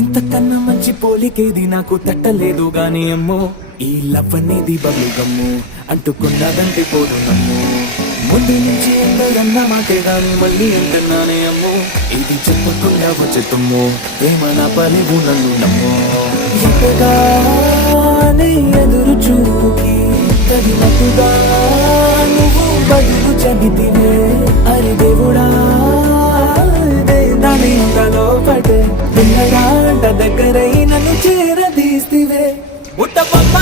ఇంతకన్నా మంచి పోలికేది నాకు తట్టలేదు గాని అమ్మో, ఈ లవ్ అనేది బబుల్ గమ్ము అంటుకున్నదంటే పోదు నమ్ము. ముందు నుంచి ఎందరన్నా మాటే గాని మళ్ళీ ఎంతన్నానే అమ్మో, ఇది చెప్పకుండా వచ్చే తుమ్ము ప్రేమ నా పలివు నన్ను నమ్ము. ఎంతగానే ఎదురు చూకి తగినట్టుగా నువ్వు బదులు చెబితివే. అరి దేవుడా దాని అంతలో పడే పిల్లగాంట దగ్గరై నన్ను చేరదీస్తివే. బుట్ట బొమ్మ